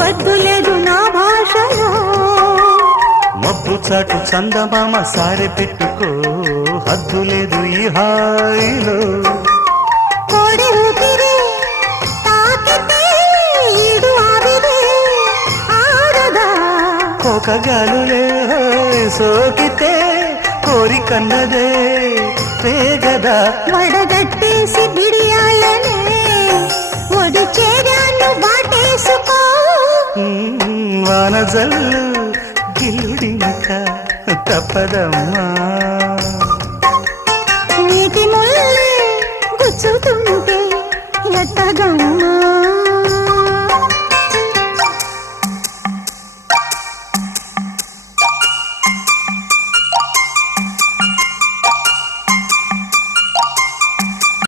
వద్దు లేదు నా భాషలో. మబ్బు చాటు చందమామ సారె పెట్టుకో, హద్దు లేదు ఈ హాయిలో. కోడి ఊపిరి తాకితే ఈడు ఆవిరే ఆడదా. కోకగాలులే సోకితే కోరికన్నదే పేగదా. వడగట్టేసి బిడియాలనే ఒడి చేరాను బాటేసుకో. వానజల్లు గిల్లుడింక తప్పదమ్మా.